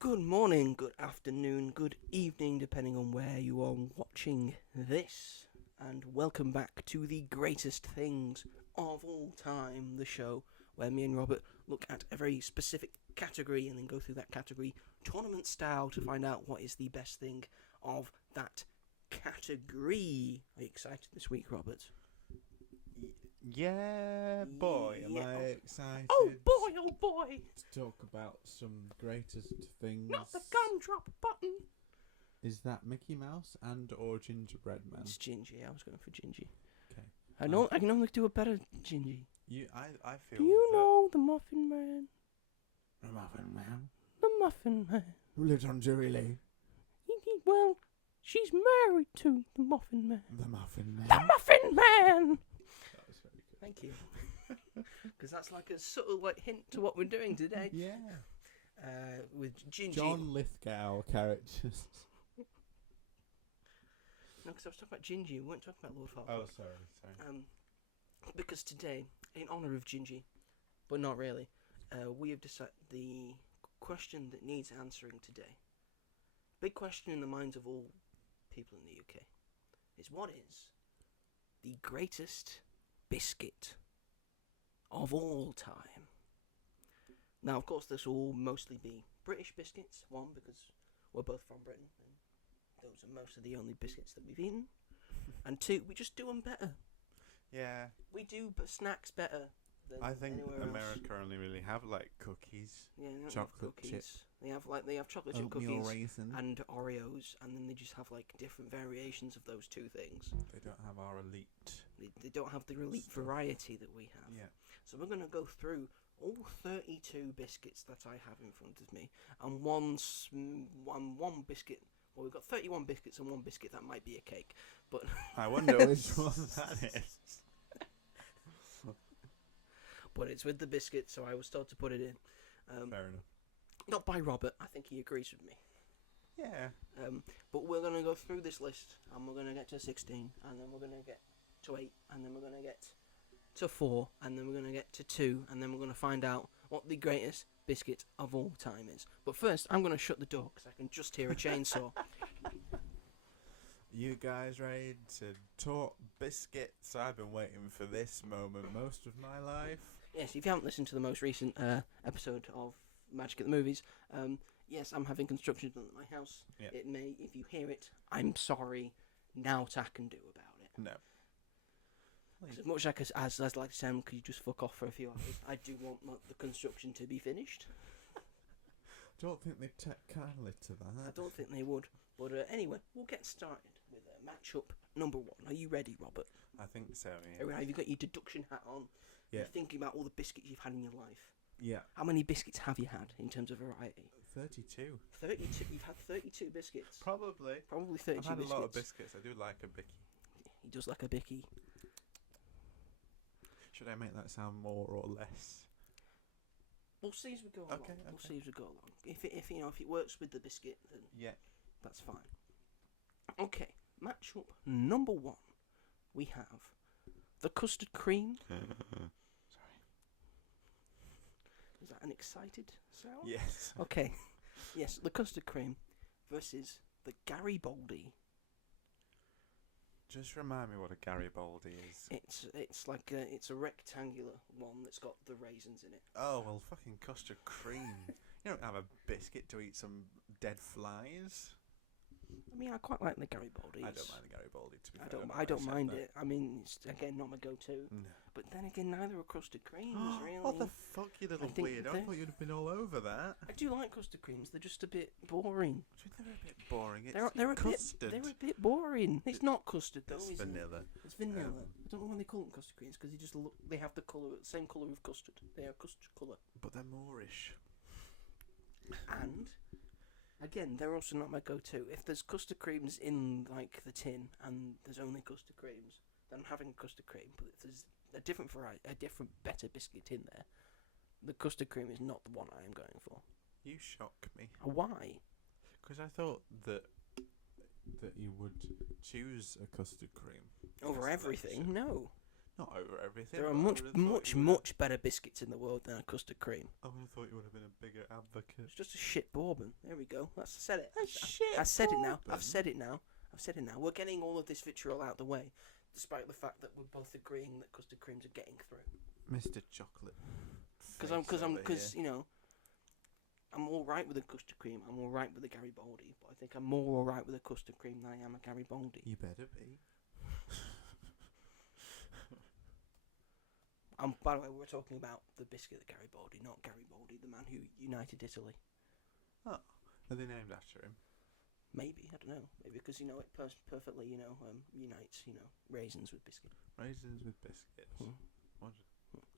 Good morning, good afternoon, good evening, depending on where you are watching this. And welcome back to the greatest things of all time, the show where me and Robert look at a very specific category and then go through that category tournament style to find out what is the best thing of that category. Are you excited this week, Robert? Yeah, boy, am I excited. Oh boy! To talk about some greatest things. Not the gumdrop button! Is that Mickey Mouse and or Gingerbread Man? It's Gingy, I was going for Gingy. Okay. I can only do a better Gingy. I feel. Do you know the Muffin Man? The Muffin Man? The Muffin Man. Who lives on Drury Lane? Well, she's married to the Muffin Man. The Muffin Man. The Muffin Man! That was very good. Thank you. Because that's like a subtle hint to what we're doing today. Yeah. With Gingy. John Lithgow characters. No, because I was talking about Gingy. We weren't talking about Lord Farquaad. Oh, sorry. Because today, in honour of Gingy, but not really, we have decided the question that needs answering today. Big question in the minds of all people in the UK is, what is the greatest biscuit of all time? Now, of course, this will mostly be British biscuits. One, because we're both from Britain, and those are most of the only biscuits that we've eaten. And two, we just do them better. Yeah. We do snacks better than I think anywhere America else. only really have like cookies. Yeah, they don't chocolate have cookies. chip. They have chocolate chip Oatmeal cookies raisin. and Oreos, and then they just have like different variations of those two things. They don't have our elite. They don't have the elite Stuff. variety that we have. Yeah. So we're going to go through all 32 biscuits that I have in front of me, and one biscuit. Well, we've got 31 biscuits and one biscuit that might be a cake, but I wonder which one that is. but it's with the biscuit, so I was told to put it in. Fair enough. Not by Robert. I think he agrees with me. Yeah. But we're going to go through this list, and we're going to get to 16, and then we're going to get to 8, and then we're going to get to 4, and then we're going to get to 2, and then we're going to find out what the greatest biscuit of all time is. But first, I'm going to shut the door, because I can just hear a chainsaw. You guys ready to talk biscuits? I've been waiting for this moment most of my life. Yes, if you haven't listened to the most recent episode of Magic at the Movies, yes, I'm having construction done at my house. Yep. It may, if you hear it, I'm sorry. Now what I can do about it. No. As much as I'd like to say, could you just fuck off for a few hours? I do want the construction to be finished. Don't think they'd take kindly to that. I don't think they would. But anyway, we'll get started with matchup number 1. Are you ready, Robert? I think so, yeah. Have you got your deduction hat on? Yeah. You're thinking about all the biscuits you've had in your life. Yeah. How many biscuits have you had in terms of variety? 32. 32. You've had 32 biscuits. Probably. Probably 32 I've had biscuits. a lot of biscuits. I do like a bicky. He does like a bicky. Should I make that sound more or less? We'll see as we go along. Okay. We'll see as we go along. If it works with the biscuit, then Yeah. that's fine. Okay, matchup number 1. We have the custard cream. Sorry. Is that an excited sound? Yes. Okay. Yes, the custard cream versus the Garibaldi. Just remind me what a Garibaldi is. It's like it's a rectangular one that's got the raisins in it. Oh, well, fucking custard cream. You don't have a biscuit to eat some dead flies. I mean, I quite like the Garibaldi. I don't mind the Garibaldi, to be fair. I don't mind it. I mean, it's again not my go-to. No. But then again, neither are custard creams, really. What the fuck, you little think weirdo? I thought you'd have been all over that. I do like custard creams. They're just a bit boring. They're a bit boring. It's They're custard. They're a bit boring. It's not custard though. It's is vanilla. It? It's vanilla. I don't know why they call them custard creams because they have the same colour of custard. They are custard colour. But they're Moorish. And again, they're also not my go-to. If there's custard creams in like the tin and there's only custard creams, then I'm having a custard cream. But if there's a different variety, a different, better biscuit in there, the custard cream is not the one I am going for. You shock me. Why? Because I thought that you would choose a custard cream Over everything? No. Not over everything. There are but I much, would've thought much, you would've- much better biscuits in the world than a custard cream. I would have thought you would have been a bigger advocate. It's just a shit bourbon. There we go. I said it. A shit I said it now. bourbon? I've said it now. I've said it now. We're getting all of this vitriol out the way, despite the fact that we're both agreeing that custard creams are getting through. Mr. Chocolate. Because you know, I'm all right with a custard cream. I'm all right with a Garibaldi, but I think I'm more all right with a custard cream than I am a Garibaldi. You better be. By the way, we're talking about the biscuit at Garibaldi, not Garibaldi, the man who united Italy. Oh, are they named after him? Maybe, I don't know. Maybe because, it perfectly, unites, raisins with biscuit. Raisins with biscuits. Hmm. What?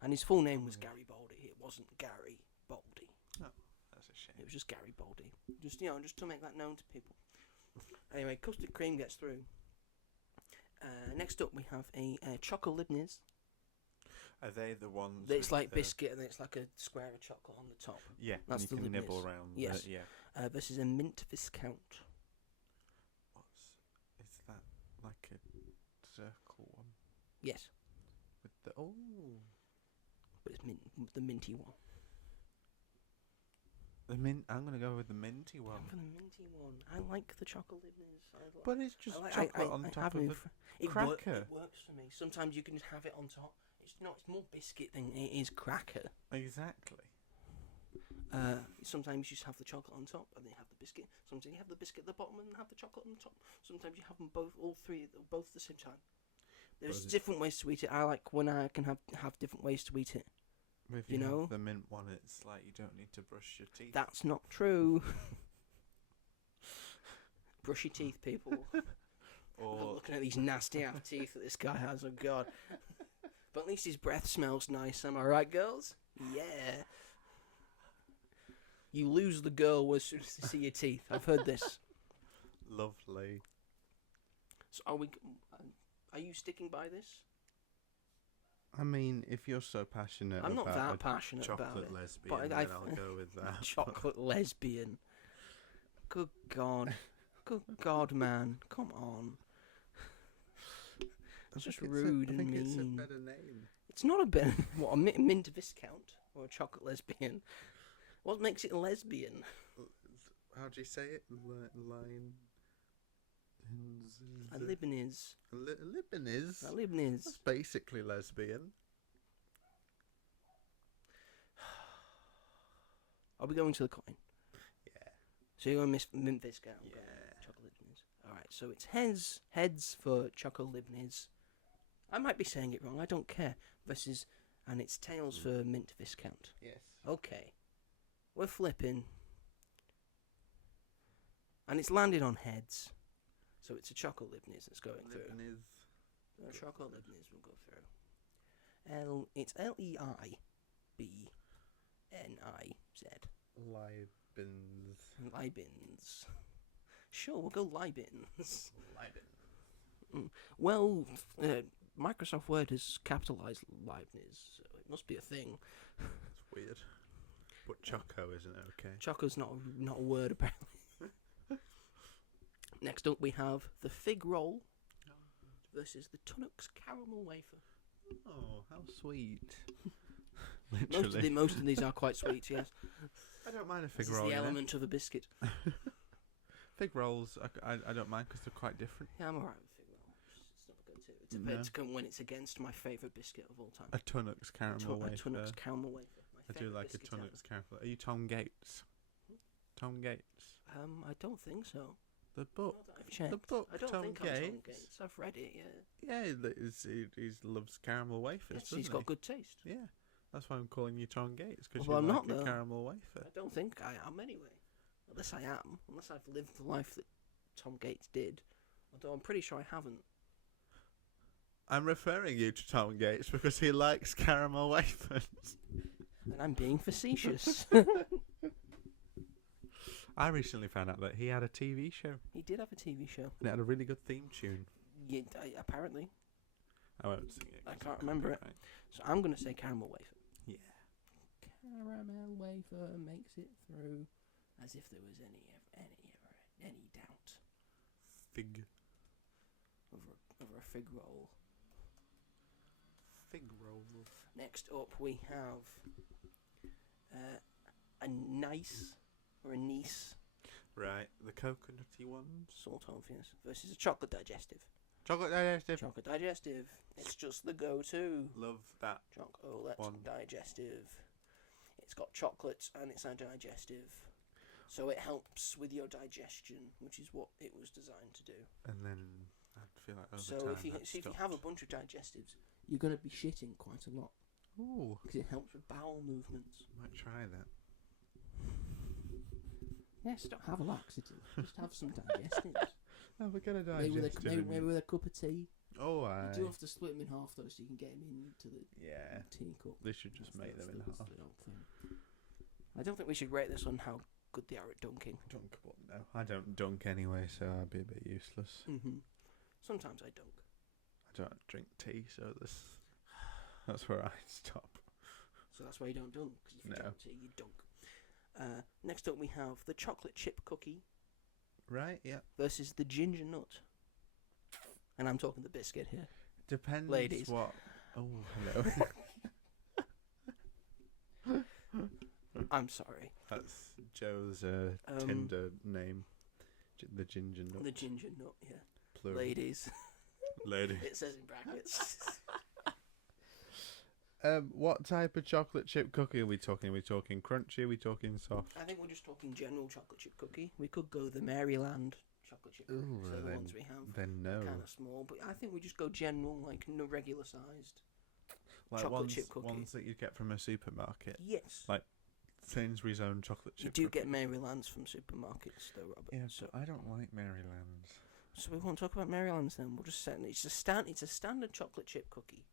And his full name was Yeah. Garibaldi. It wasn't Gary Baldi. Oh, that's a shame. It was just Garibaldi. Just to make that known to people. Anyway, custard cream gets through. Next up, we have a chocolibness. Are they the ones? It's with like the... biscuit, and it's like a square of chocolate on the top. Yeah, That's and you the can nibble Libness. around. Yes. Yeah. Versus a mint viscount. Is that like a circle one Yes, with the but it's the minty one. the mint? I'm gonna go with the minty one. For the minty one, I like the chocolibness. But it's just I like- chocolate I on top have of no a fr- it cracker. It works for me. Sometimes you can just have it on top. It's more biscuit than it is cracker. Exactly. Sometimes you just have the chocolate on top and then you have the biscuit. Sometimes you have the biscuit at the bottom and have the chocolate on the top. Sometimes you have them all three, both at the same time. There's But different ways to eat it. I like when I can have different ways to eat it. If You know? have the mint one, it's like you don't need to brush your teeth. That's not true. Brush your teeth, people. Or Looking at these nasty ass teeth that this guy has. Oh God. But at least his breath smells nice. Am I right, girls? Yeah. You lose the girl as soon as they see your teeth. I've heard this. lovely. So are you sticking by this? I mean, if you're so passionate I'm not about that a passionate about chocolate it. lesbian, but then I've- I'll go with that. Chocolate lesbian. Good God. Good God, man. Come on. It's just rude and mean. It's a better name. It's not a bit. What, a mint viscount or a chocolate lesbian? What makes it lesbian? How do you say it? Line. A Lebanese. Lebanese. A Lebanese. That's basically lesbian. Are we going to the coin? Yeah. So you're going to mint viscount. I'm Yeah. going chocolate Lebanese. All right. So it's heads for chocolate Lebanese. I might be saying it wrong. I don't care. And it's tails for mint viscount. Yes. Okay. We're flipping. And it's landed on heads. So it's a chocolate Lebanese that's going through. A chocolate Lebanese will go through. It's Leibniz. Leibniz. Leibniz. Sure, we'll go Leibniz. Leibniz. Well, Microsoft Word has capitalised Leibniz, so it must be a thing. It's weird. But Choco isn't okay. Choco's not a word, apparently. Next up, we have the fig roll versus the Tunnocks caramel wafer. Oh, how sweet. Most of these are quite sweet, yes. I don't mind a fig This is roll. the element of a biscuit. Fig rolls, I don't mind because they're quite different. Yeah, I'm alright with fig roll. It's not good too. It's when it's against my favourite biscuit of all time. A Tunnocks caramel wafer. A Tunnocks caramel wafer. I do like a Tunnocks caramel. Are you Tom Gates? Tom Gates. I don't think so. The book. Not that I've checked. The book. I don't Tom think Gates. I'm Tom Gates. I've read it. Yeah. Yeah, he loves caramel wafers. Yes, doesn't he's got good taste. Yeah, that's why I'm calling you Tom Gates because Well, you I'm like not, a though. caramel wafer. I don't think I am anyway. Unless I am. Unless I've lived the life that Tom Gates did. Although I'm pretty sure I haven't. I'm referring you to Tom Gates because he likes caramel wafers. And I'm being facetious. I recently found out that he had a TV show He did have a TV show. and it had a really good theme tune. Yeah, apparently. I won't sing it. I 'cause can't it's remember it. copyright. So I'm going to say caramel wafer. Yeah. Caramel wafer makes it through as if there was any doubt Fig. over a fig roll. Fig roll. Next up, we have a nice or a niece, Right, the coconutty ones. sort of, yes, versus a chocolate digestive. Chocolate digestive. Chocolate digestive. It's just the go-to. Love that. Chocolate One. digestive. It's got chocolate and it's a digestive. So it helps with your digestion, which is what it was designed to do. And then I feel like over So time if you that have stopped. a bunch of digestives, you're going to be shitting quite a lot. Ooh, Because it helps with bowel movements. might try that. Yes, don't have a laxative. Just have some digestives. Have a good maybe, maybe with a cup of tea. Oh, You do have to split them in half though, so you can get them into the teacup. They should just make them in half. The whole thing. I don't think we should rate this on how good they are at dunking. Dunkable, no. I don't dunk anyway, so I'd be a bit useless. Sometimes I dunk. I don't drink tea, so that's where I stop. So that's why you don't dunk. Because if you No. drink tea, you dunk. Next up we have the chocolate chip cookie Right, yeah. versus the ginger nut. And I'm talking the biscuit here. Depends Ladies. what... Oh, hello. I'm sorry. That's Joe's Tinder name. The ginger nut. The ginger nut, yeah. Plural. Ladies. Lady. It says in brackets. What type of chocolate chip cookie are we talking? Are we talking crunchy? Are we talking soft? I think we're just talking general chocolate chip cookie. We could go the Maryland chocolate chip cookie. Ooh, So the then- ones we have. Then no. Kind of small, but I think we just go general, like no regular sized. Like chocolate ones, chip cookie. ones that you get from a supermarket. Yes. Like Sainsbury's own chocolate chip You do cookie. get Marylands from supermarkets, though, Robert. Yeah, So, but I don't like Maryland's. so we won't talk about Marylands then. We'll just say it's a standard chocolate chip cookie.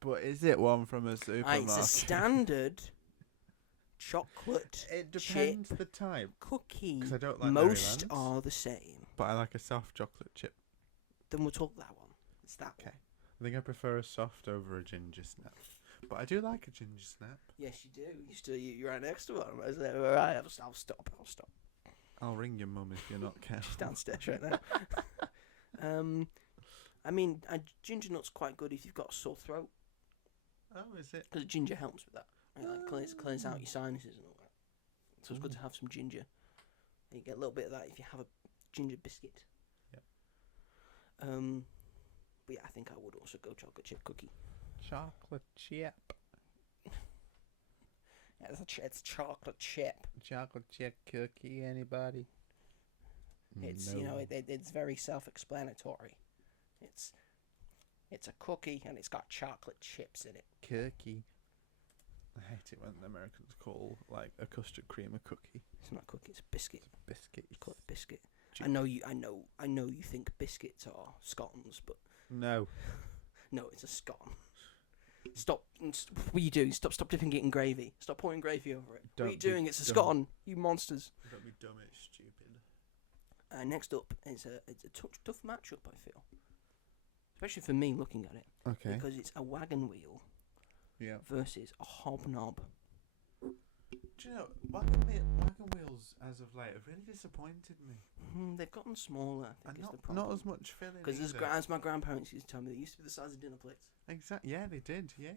But is it one from a supermarket? It's a standard chocolate It depends chip the type. cookie. 'Cause I don't like Most Marylands. are the same. But I like a soft chocolate chip. Then we'll talk that one. It's that Okay. one. I think I prefer a soft over a ginger snap. But I do like a ginger snap. Yes, you do. You're right next to one. I was like, all right, I'll stop. I'll ring your mum if you're not She's careful. downstairs right now. I mean, ginger nut's quite good if you've got a sore throat. Oh, is it? Because ginger helps with that. Like clears out your sinuses and all that. So it's good to have some ginger. And you get a little bit of that if you have a ginger biscuit. Yep. But yeah, I think I would also go chocolate chip cookie. Chocolate chip. Yeah, it's chocolate chip. Chocolate chip cookie, anybody? It's No. it's very self-explanatory. It's a cookie and it's got chocolate chips in it. Cookie. I hate it when the Americans call like a custard cream a cookie. It's not a cookie. It's a biscuit. Biscuit. It's called a biscuit. Chip. I know you think biscuits are scones, but No. no, it's a scone. Stop! What are you doing? Stop dipping it in gravy. Stop pouring gravy over it. What are you Don't be doing? It's a dumb. scone. You monsters. Don't be dumb, it's stupid. Next up is it's a tough matchup. I feel, especially for me looking at it, Okay. because it's a wagon wheel Yeah. versus a hobnob. Do you know, wagon wheels as of late have really disappointed me. They've gotten smaller. I And think is the not problem. as much filling. Because either. as my grandparents used to tell me, they used to be the size of dinner plates. Exactly. Yeah, they did. Yeah.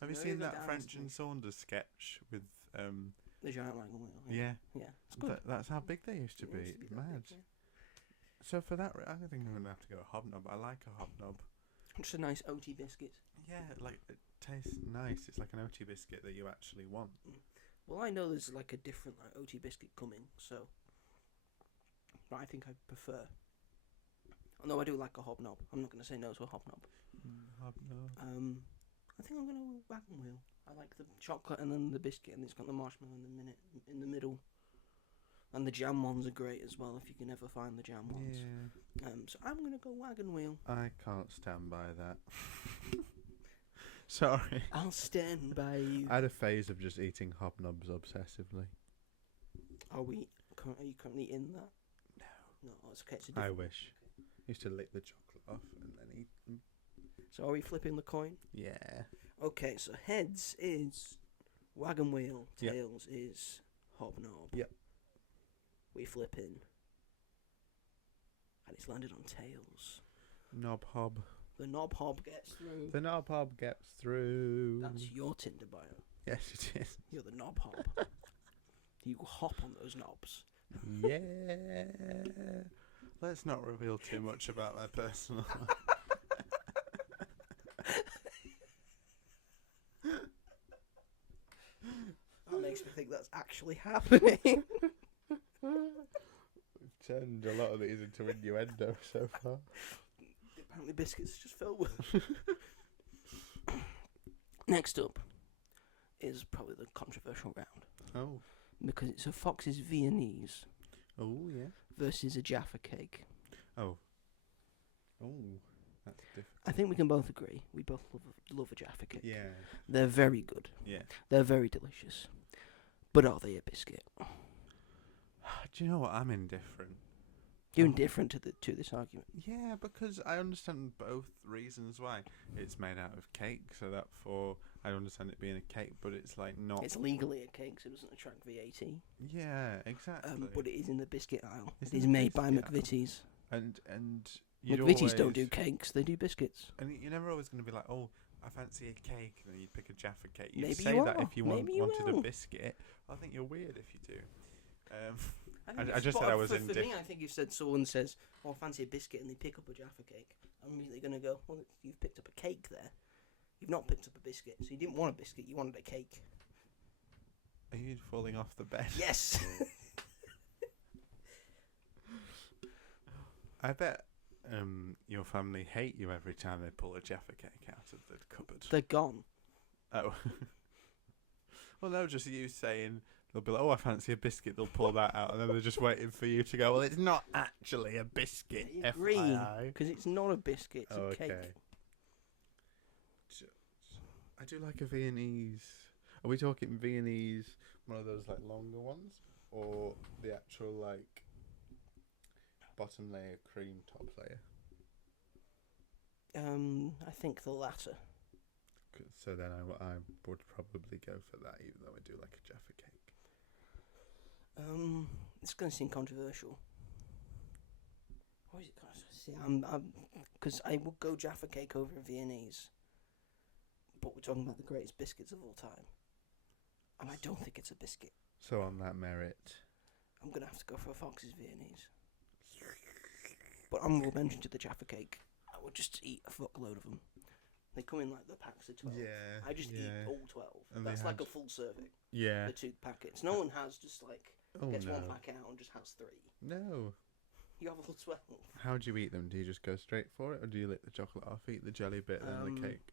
Have you Very seen that good French dynasty. and Saunders sketch with The giant wagon wheel. Yeah. Yeah, it's good. That's how big they used to It be. used to that Mad. big, yeah. So for that, I think I'm gonna have to go hobnob. I like a hobnob. Just a nice OT biscuit. Yeah, like it tastes nice. It's like an OT biscuit that you actually want. Well, I know there's like a different like OT biscuit coming, so. But I think I prefer. Although I do like a hobnob, I'm not going to say no to a hobnob. Hobnob. I think I'm going to go wagon wheel. I like the chocolate and then the biscuit, and it's got the marshmallow in the middle. And the jam ones are great as well if you can ever find the jam ones. Yeah. So I'm going to go wagon wheel. I can't stand by that. Sorry. I'll stand by you. I had a phase of just eating hobnobs obsessively. Are you currently in that? No. No, it's okay. It's a I different. wish. Used to lick the chocolate off and then eat them. So are we flipping the coin? Yeah. Okay, so heads is wagon wheel, Yep. tails is hobnob. Yep. We flip in. And it's landed on tails. Knob hob. The knob hob gets through. The knob hob gets through. That's your Tinder bio. Yes, it is. You're the knob hob. You hop on those knobs. Yeah. Let's not reveal too much about my personal life. That makes me think that's actually happening. We've turned a lot of these into innuendo so far. Apparently Biscuits just filled with. Next up is probably the controversial round. Oh. Because it's a Fox's Viennese Oh, yeah. versus a Jaffa cake. Oh. Oh. That's different. I think we can both agree. We both love a Jaffa cake. Yeah. They're very good. Yeah. They're very delicious. But are they a biscuit? Do you know what? I'm indifferent. You're indifferent to this argument. Yeah, because I understand both reasons why. It's made out of cake, so therefore I understand it being a cake, but it's like not. It's legally a cake, so it doesn't attract VAT. Yeah, exactly. But it is in the biscuit aisle. It's It in is the made by biscuit aisle. McVitie's. And you'd McVitie's don't always- do cakes; they do biscuits. And you're never always going to be like, oh, I fancy a cake, and then you'd pick a Jaffa cake. You'd Maybe say you that are. if you Maybe you wanted will. a biscuit. I think you're weird if you do. think I just said I was for in me, I think you said someone says, "Oh, I fancy a biscuit," and they pick up a Jaffa cake. I'm immediately going to go, "Well, you've picked up a cake there. You've not picked up a biscuit. So you didn't want a biscuit; you wanted a cake." Are you falling off the bed? Yes. I bet your family hate you every time they pull a Jaffa cake out of the cupboard. They're gone. Oh. Well, no, just you saying, they'll be like, oh, I fancy a biscuit, they'll pull that out, and then they're just waiting for you to go, well, it's not actually a biscuit, I agree, FYI. because it's not a biscuit; it's Oh, a cake. okay. I do like a Viennese. Are we talking Viennese, one of those like longer ones, or the actual like bottom layer cream, top layer? I think the latter. So then I would probably go for that, even though I do like a Jaffa cake. It's going to seem controversial. What is it going to see? Because I would go Jaffa cake over a Viennese, but we're talking about the greatest biscuits of all time, and I don't think it's a biscuit. So on that merit, I'm going to have to go for a Fox's Viennese. But honourable mention to the Jaffa cake. I would just eat a fuckload of them. They come in like the packs of 12. yeah, I just eat all 12. And That's they like had- a full serving. yeah. The 2 packets. No one has just like Oh gets no, one packet out and just has 3. no. You have all 12. How do you eat them? Do you just go straight for it, or do you lick the chocolate off, eat the jelly bit, and then the cake?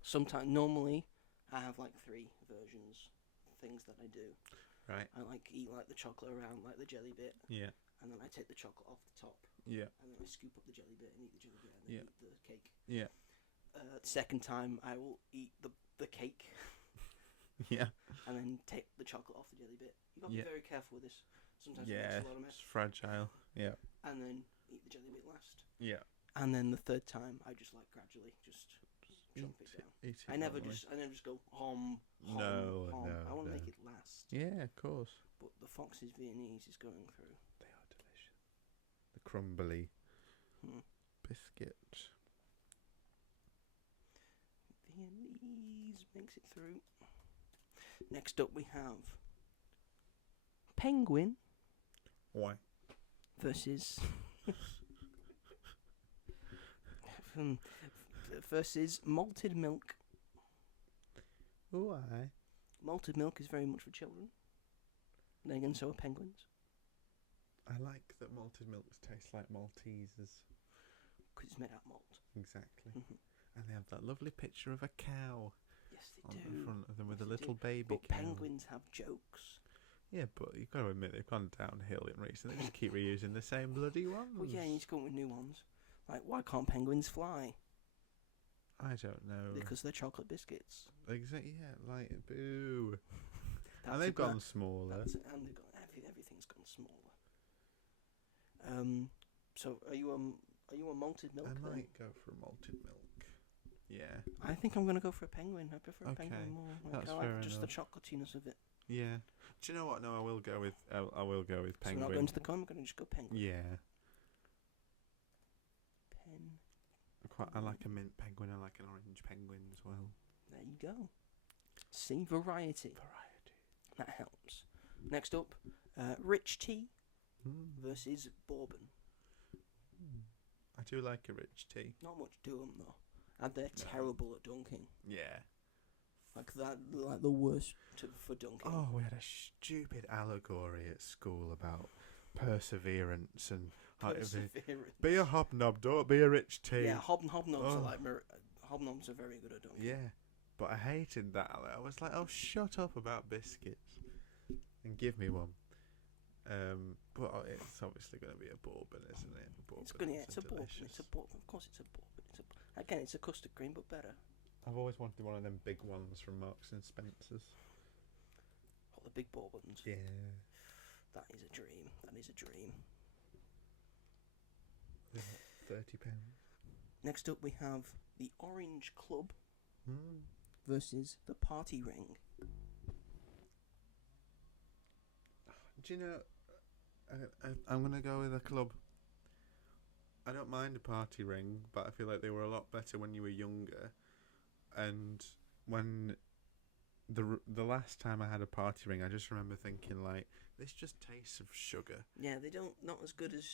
Sometimes, normally, I have like 3 versions, things that I do. Right. I like eat like the chocolate around like the jelly bit, Yeah. and then I take the chocolate off the top, Yeah. and then I scoop up the jelly bit and eat the jelly bit, and then Yeah. eat the cake. Yeah. The second time, I will eat the cake, Yeah. and then take the chocolate off the jelly bit. You got to Yeah. be very careful with this. Sometimes it Yeah. makes a lot of mess. It's fragile. Yeah. And then eat the jelly bit last. Yeah. And then the third time, I just like gradually just chomp it down. Eat it I never normally. just go hom. No, hom. no, I want to no. make it last. Yeah, of course. But the Fox's Viennese is going through. They are delicious. The crumbly Hmm. biscuit. Viennese makes it through. Next up, we have Penguin Why? versus versus malted milk. Why? Malted milk is very much for children. Then again, so are penguins. I like that malted milks taste like Maltesers. Because it's made out of malt. Exactly. Mhm. And they have that lovely picture of a cow Yes, they on do. the front of them with Yes, a they little do. baby But cow. penguins have jokes. Yeah, but you've got to admit they've gone downhill in recent. They just keep reusing the same bloody ones. Well, yeah, you need to come up with new ones. Like, why can't penguins fly? I don't know. Because they're chocolate biscuits. Exactly. Yeah, like boo. That's And they've about- gone smaller. and they've gone, everything's gone smaller. So are you a malted milk? I then? might go for malted milk. Yeah. I think I'm gonna go for a penguin. I prefer a Okay, penguin more. Like, that's I like fair just the enough. chocolatiness of it. Yeah. Do you know what? No, I will go with. I will go with So we're not penguin. going to the con. We're gonna just go penguin. Yeah. Pen. Of I like a mint penguin. I like an orange penguin as well. There you go. See, variety. That helps. Next up, rich tea versus bourbon. I do like a rich tea. Not much do them though, and they're terrible at dunking. Yeah. Like that, like the worst for dunking. Oh, we had a stupid allegory at school about perseverance and Perseverance. be a hobnob, don't be a rich tea. Yeah, hobnobs are like hobnobs are very good at dunking. Yeah, but I hated that. I was like, oh, shut up about biscuits and give me one. But it's obviously going to be a bourbon, isn't it? It's a bourbon. It's a bourbon. Of course, it's a bourbon. Again, it's a custard cream, but better. I've always wanted one of them big ones from Marks and Spencer's. Oh, the big bourbons. Yeah. That is a dream. £30. Next up, we have the Orange Club versus the Party Ring. Do you know, I'm going to go with a club. I don't mind a party ring, but I feel like they were a lot better when you were younger. And when the last time I had a party ring, I just remember thinking, like, this just tastes of sugar. Yeah, they don't, not as good as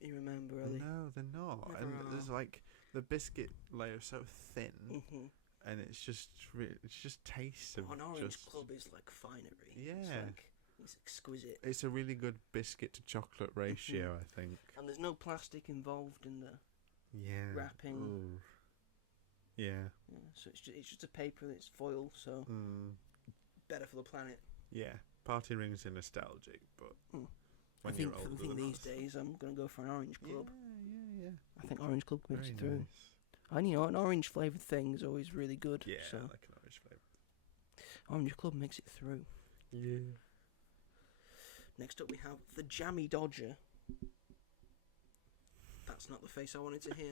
you remember, are they? No, they're not. Never and are. there's like, the biscuit layer so thin, Mm-hmm. and it just tastes of An Orange just... Club is like finery. Yeah. It's exquisite. It's a really good biscuit to chocolate ratio, I think. And there's no plastic involved in the wrapping. Ooh. Yeah. So it's just a paper that's foil, so better for the planet. Yeah. Party rings are nostalgic, but when I think, you're older, I think they're these not. days I'm going to go for an Orange Club. Yeah. I think Orange Club makes Very it through. nice. And an orange flavoured thing is always really good. Yeah, So I like an orange flavour. Orange Club makes it through. Yeah. Next up we have the Jammy Dodger. That's not the face I wanted to hear.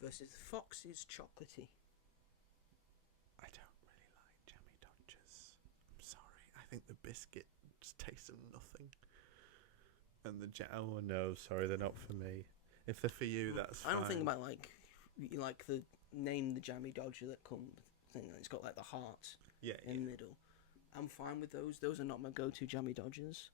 Versus Fox's Chocolatey. I don't really like Jammy Dodgers. I'm sorry. I think the biscuit just tastes of nothing. And the oh no, sorry, they're not for me. If they're for you, that's fine. I don't think about you like the name the Jammy Dodger that comes thing. It's got like the heart in the middle. I'm fine with those. Those are not my go-to Jammy Dodgers.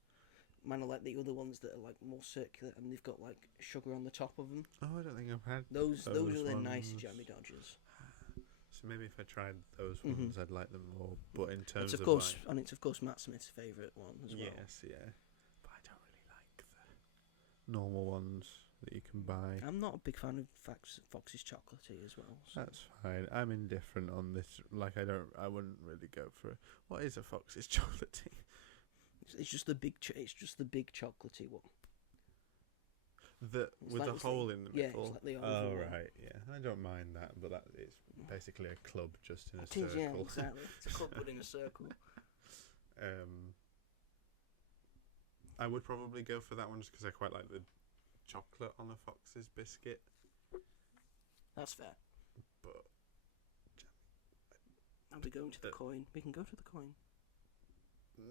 Mine are like the other ones that are like more circular and they've got like sugar on the top of them. Oh, I don't think I've had those. Those are the ones. nice Jammy Dodgers. So maybe if I tried those ones, I'd like them more. But in terms It's of course, like, and it's of course Matt Smith's favourite one as well. yes, yeah. But I don't really like the normal ones that you can buy. I'm not a big fan of Fox's Chocolatey as well. So. That's fine. I'm indifferent on this. Like I wouldn't really go for what is a Fox's Chocolatey. It's just the big. It's just the big chocolatey one. With like- the hole in the yeah, middle. it's like the oh oval one. right, yeah. I don't mind that, but that it's basically a club just in a It is, circle. yeah, exactly. It's a club but in a circle. I would probably go for that one just because I quite like the chocolate on a Fox's biscuit. That's fair. But Are we going to the coin? We can go to the coin.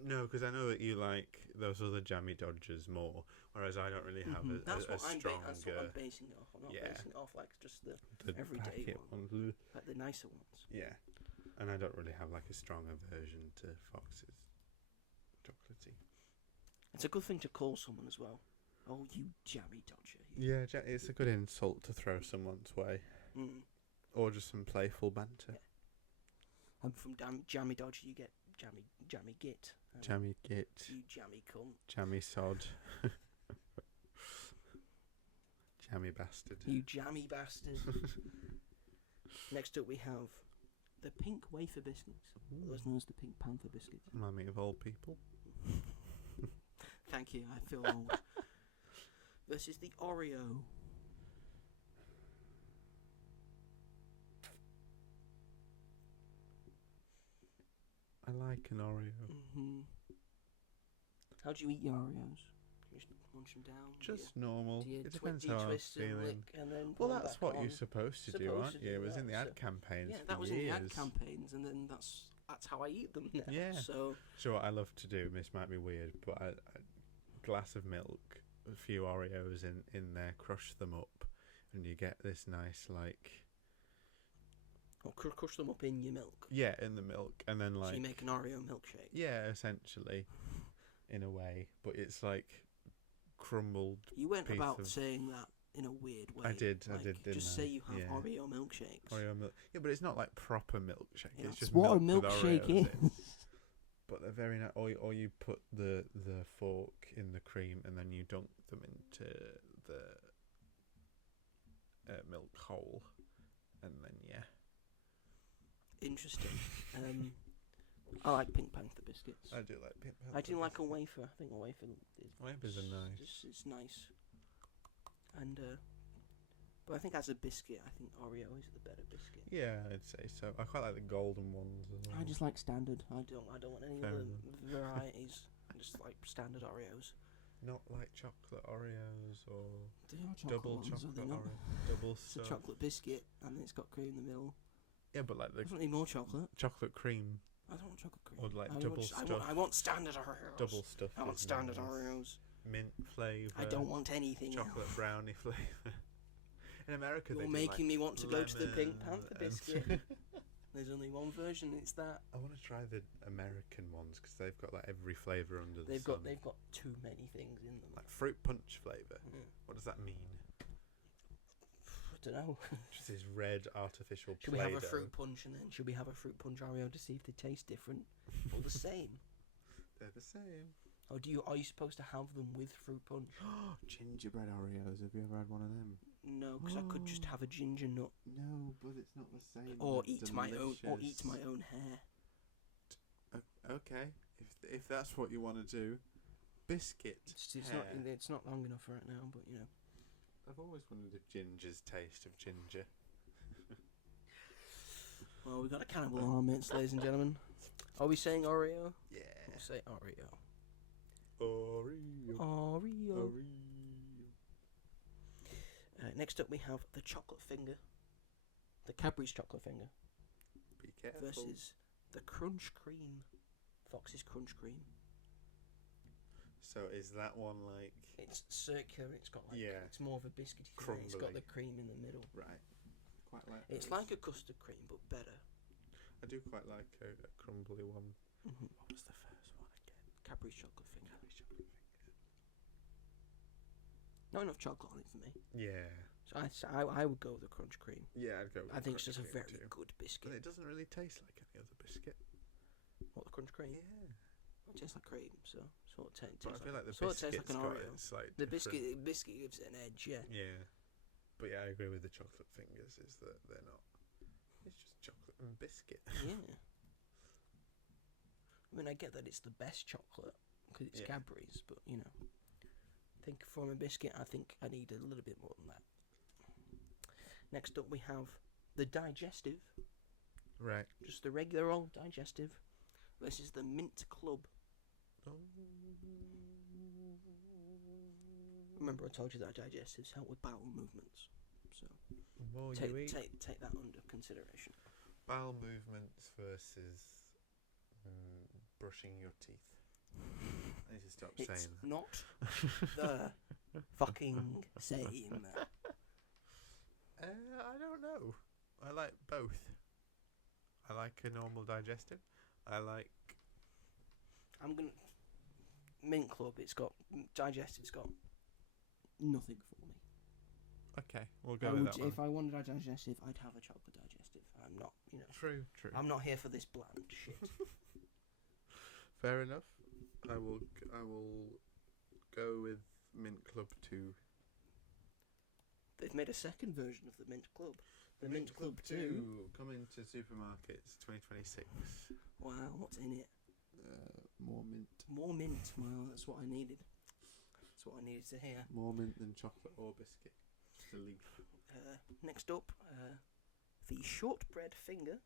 no, because I know that you like those other Jammy Dodgers more, whereas I don't really have That's a what I'm stronger. that's what I'm basing it off. I'm not basing it off like just the everyday packet one. ones. Like the nicer ones. Yeah, and I don't really have like a strong aversion to Fox's chocolatey. It's a good thing to call someone as well. Oh, you Jammy Dodger. Yeah, it's a good insult to throw someone's way, or just some playful banter. Yeah. And from Jammy Dodger, you get Jammy Git. Jammy git, You jammy cunt. jammy sod, jammy bastard. You jammy bastard. Next up, we have the Pink Wafer Biscuits, otherwise known as the Pink Panther Biscuits. Remind me of old people. Thank you, I feel old. Versus the Oreo. I like an Oreo. How do you eat your Oreos? You just munch them down? Just normal. It depends how I'm twist and feeling. lick and then Well, pull 'em that's back what on? you're supposed to do, Supposed aren't to you? do It was that, in the so- ad campaigns Yeah, for that was years. in the ad campaigns, and then that's how I eat them now. Yeah. So So what I love to do, this might be weird, but a glass of milk, a few Oreos in there, crush them up, and you get this nice like Or crush them up in your milk. in the milk, and then like So you make an Oreo milkshake. yeah, essentially, in a way, but it's like crumbled. You went piece about of- saying that in a weird way. I did, Like, didn't just I? say you have Yeah. Oreo milkshakes. Oreo milk. Yeah, but it's not like proper milkshake. Yeah, It's just what a milk with milkshake Oreos in. is. But they're very nice. Or you put the fork in the cream and then you dunk them into the milk hole, and then Interesting. I like Pink Panther biscuits. I do like Pink Panther. I do like a wafer. I think a wafer is Wafers are nice. It's nice. And but I think as a biscuit, I think Oreo is the better biscuit. Yeah, I'd say so. I quite like the golden ones as well. I just like standard. I don't want any Fair other enough. varieties. I just like standard Oreos. Not like chocolate Oreos or They are double ones, are chocolate they not? Oreo. Double It's a stuff. chocolate biscuit and it's got cream in the middle. Yeah, but like I the don't need more chocolate. chocolate cream I don't want chocolate cream. or like I double want, stuff. I want standard Oreos. Double stuff. I want is standard nice. Oreos. Mint flavour. I don't want anything chocolate else. brownie flavour. In America, You're they do, making me want to go to the Pink lemon Panther and- biscuit. There's only one version. It's that. I want to try the American ones because they've got like every flavour under the They've sun. got too many things in them. Like fruit punch flavour. Yeah. What does that mean? I don't know. Just this red artificial Should we have a Play-Doh. fruit punch and then should we have a fruit punch Oreo to see if they taste different or the same? They're the same. Or are you supposed to have them with fruit punch? Gingerbread Oreos. Have you ever had one of them? No, because I could just have a ginger nut No, but it's not the same. or They're eat my own delicious. hair. Okay, if that's what you want to do, biscuit. It's not long enough right now, but you know. I've always wondered if gingers taste of ginger. Well, we got a cannibal on our midst, ladies and gentlemen. Are we saying Oreo? Yeah. We'll say Oreo. Oreo. Oreo. Oreo. Next up, we have the chocolate finger, the Cadbury's chocolate finger, Be careful. versus the Crunch Cream, Fox's Crunch Cream. So is that one like It's circular. It's got like it's more of a biscuity thing. It's got Crumbly. the cream in the middle. right? Quite like. It's those. like a custard cream, but better. I do quite like a crumbly one. Mm-hmm. What was the first one again? Cadbury's chocolate finger. Cadbury's chocolate finger. Not enough chocolate on it for me. Yeah. So I would go with the Crunch Cream. Yeah, I'd go. With I the think it's just Crunch a Cream very too. good But biscuit. it doesn't really taste like any other biscuit. What, the Crunch Cream? Yeah. It tastes like cream, so it tastes But I feel like the so it tastes biscuit's like an got Oreo. its like The different- biscuit gives it an edge, yeah. Yeah. But yeah, I agree with the chocolate fingers. Is that they're not. It's just chocolate and biscuit. Yeah. I mean, I get that it's the best chocolate because it's Yeah. Cadbury's, but you know, I think for a biscuit, I think I need a little bit more than that. Next up, we have the digestive, Right. just the regular old digestive, versus the Mint Club. Remember, I told you that digestives help with bowel movements, so The more you take eat, take that under consideration. bowel movements versus brushing your teeth. I need to stop It's saying that. not the fucking same. I don't know. I like both. I like a normal digestive. I like. I'm gonna Mint Club. It's got digestive's got nothing for me. Okay, we'll go with that one. If I wanted a digestive, I'd have a chocolate digestive. I'm not, you know. True. I'm not here for this bland shit. Fair enough. I will go with Mint Club 2. They've made a second version of the Mint Club. The Mint Club 2. coming to supermarkets 2026. Wow, what's in it? More mint. More mint. Well, that's what I needed. That's what I needed to hear. More mint than chocolate or biscuit. Just a leaf. Next up, the shortbread finger.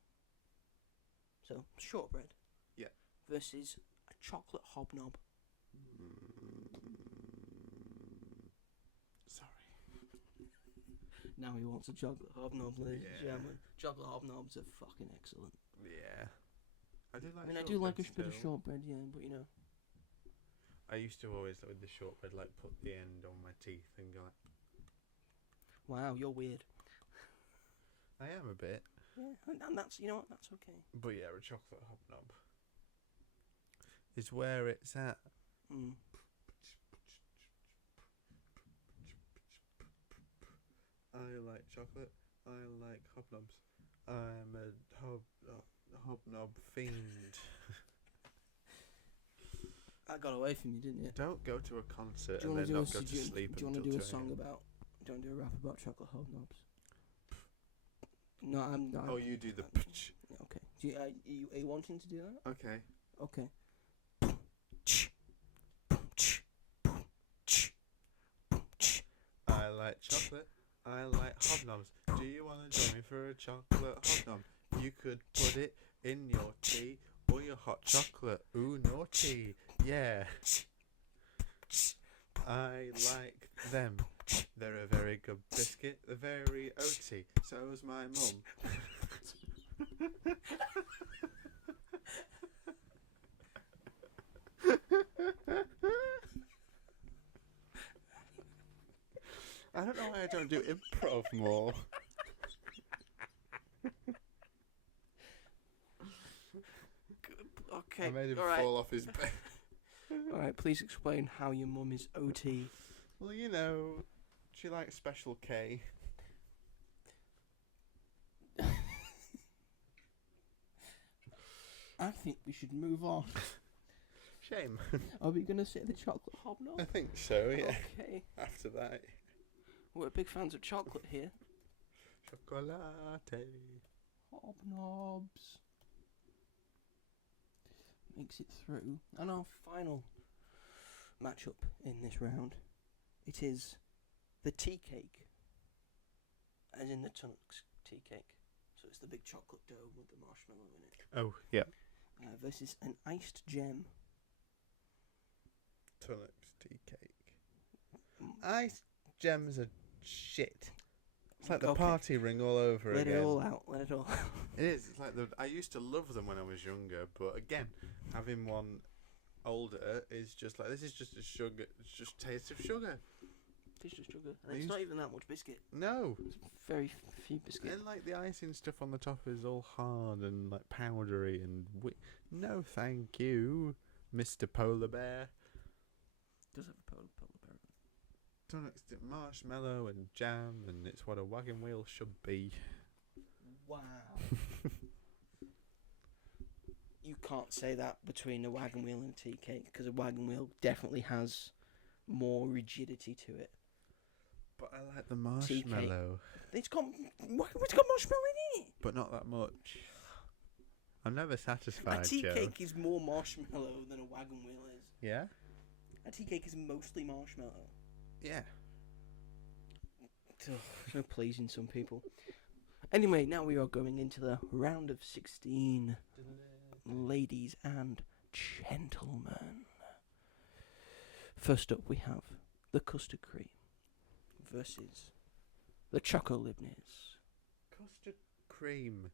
So, shortbread. Yeah. Versus a chocolate hobnob. Sorry. Now he wants a chocolate hobnob, ladies and Yeah. gentlemen. Chocolate hobnobs are fucking excellent. Yeah. I do like. I mean, I do like a shortbread bit of still. shortbread, yeah, but you know. I used to always with the shortbread like put the end on my teeth and go like. Wow, you're weird. I am a bit. Yeah, and that's, you know what, that's okay. But yeah, a chocolate hobnob is where it's at. Mm. I like chocolate. I like hobnobs. I'm a hobnob fiend. I got away from you, didn't you? Don't go to a concert Do you and want then to do not go to sleep do you want until to do a 2 song a.m. about? Do you want to do a rap about chocolate hobnobs? No, I'm not. Oh, you do the Okay. Are you wanting to do that? Okay. Okay. I like chocolate. I like hobnobs. Do you want to join me for a chocolate hobnob? You could put it in your tea or your hot chocolate. Ooh, naughty. Yeah. I like them. They're a very good biscuit. They're very oaty. So is my mum. I don't know why I don't do improv more. Okay. I made him all right. fall off his bed. All right. Please explain how your mum is OT. Well, you know, she likes Special K. I think we should move on. Shame. Are we gonna say the chocolate hobnob? I think so, yeah. Okay. After that. We're big fans of chocolate here. Chocolate. Hobnobs. Makes it through. And our final matchup in this round, it is the tea cake, as in the Tunnock's tea cake. So it's the big chocolate dough with the marshmallow in it. Oh, yeah. Versus an iced gem. Tunnock's tea cake. Ice gems are shit. It's like the Okay. party ring all over Let again. it all out. Let it all out. It is. It's like I used to love them when I was younger, but again, having one older is just like, this is just a sugar. It's just taste of sugar. It's just sugar. And it's not even that much biscuit. No. It's very few biscuit. And like the icing stuff on the top is all hard and like powdery and no, thank you, Mr. Polar Bear. Does have a polar bear. Tunnock's marshmallow and jam, and it's what a wagon wheel should be. Wow. You can't say that between a wagon wheel and a tea cake, because a wagon wheel definitely has more rigidity to it. But I like the marshmallow. It's got marshmallow in it. But not that much. I'm never satisfied, A tea Joe. cake is more marshmallow than a wagon wheel is. Yeah? A tea cake is mostly marshmallow. Yeah. Ugh, so pleasing some people. Anyway, now we are going into the round of 16. Ladies and gentlemen. First up we have the custard cream versus the Choco Libness. Custard cream.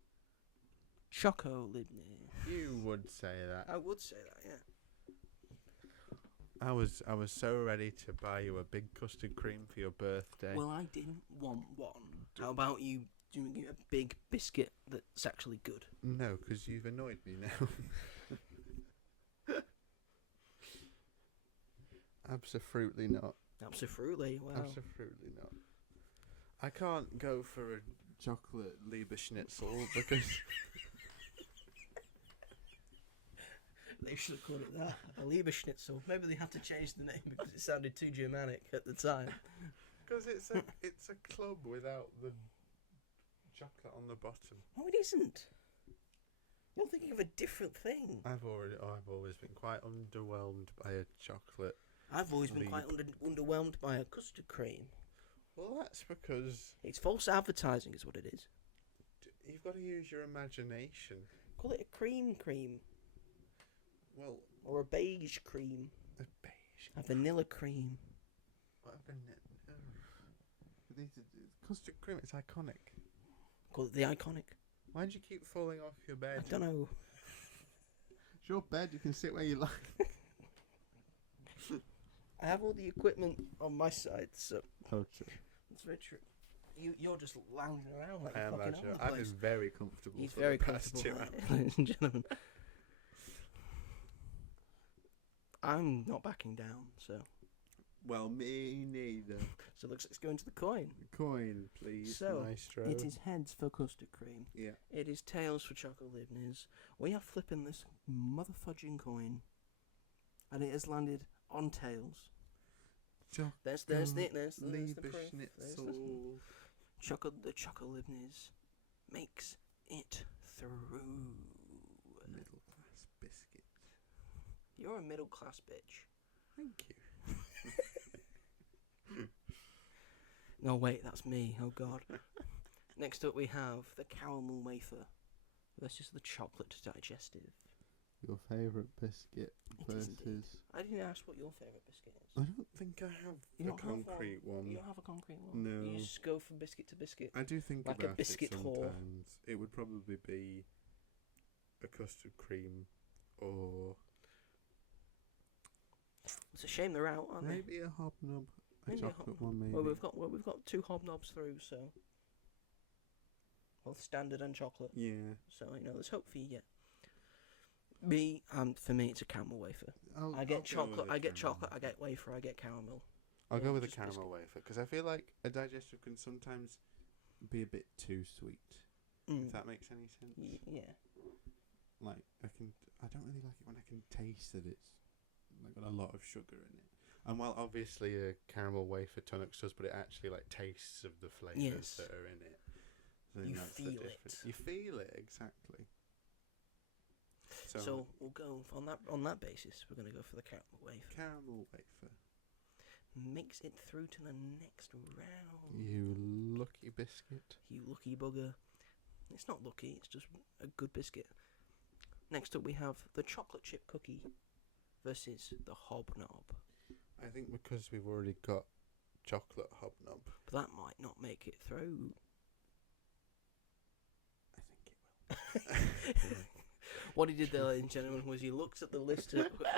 Choco Libness. You would say that. I would say that, yeah. I was so ready to buy you a big custard cream for your birthday. Well, I didn't want one. How about you doing a big biscuit that's actually good? No, because you've annoyed me now. Absolutely not. Absolutely. Wow. Absolutely not. I can't go for a chocolate Lieber Schnitzel because They should have called it that. A Lieber Schnitzel. Maybe they have to change the name because it sounded too Germanic at the time. it's a club without the chocolate on the bottom. No, it isn't. You're thinking of a different thing. I've always been quite underwhelmed by a chocolate. I've always been quite underwhelmed by a custard cream. Well, that's because It's false advertising is what it is. you've got to use your imagination. Call it a cream. Well, Or a beige cream. a beige. A vanilla cream. What a custard cream. It's iconic. Call it the iconic. Why do you keep falling off your bed? I don't know. It's your bed. You can sit where you like. I have all the equipment on my side, so Oh, true. it's very true. You're just lounging around like I you're am fucking actually. all the I've place. been very comfortable He's for very the past comfortable, 2 hours. ladies and gentlemen. I'm not backing down, so Well, me neither. so it looks like it's going to the coin. Coin, please, So, maestro. It is heads for custard cream. Yeah. It is tails for chocolate libners. We are flipping this motherfudging coin, and it has landed on tails. There's the proof. There's Liebeschnitzel. The chocolate libners makes it through. Middle class biscuit. You're a middle class bitch. Thank you. No, wait, that's me. Oh, God. Next up, we have the caramel wafer versus the chocolate digestive. Your favourite biscuit It is versus. indeed. I didn't ask what your favourite biscuit is. I don't think I have You a don't have concrete one. You don't have a concrete one? No. You just go from biscuit to biscuit? I do think Like a about biscuit it whore. sometimes. It would probably be a custard cream or It's a shame they're out, aren't they? maybe a hobnob. A Maybe a chocolate one, maybe. Well, we've got 2 hobnobs through, so both standard and chocolate. Yeah. So there's hope for you yet. For me, it's a caramel wafer. I get chocolate. I get chocolate. I get wafer. I get caramel. I'll go with a just caramel wafer because I feel like a digestive can sometimes be a bit too sweet. If that makes any sense. Yeah. Like I don't really like it when I can taste that it's like got a lot of sugar in it. And while obviously a caramel wafer Tunnocks does, but it actually like tastes of the flavours that are in it. So You that's the feel it. difference. You feel it exactly. So we'll go on that basis. We're gonna go for the caramel wafer. Caramel wafer. Makes it through to the next round. You lucky biscuit. You lucky bugger. It's not lucky. It's just a good biscuit. Next up, we have the chocolate chip cookie versus the hobnob. I think because we've already got chocolate hobnob. But that might not make it through. I think it will. What he did there, ladies and gentlemen, was he looked at the list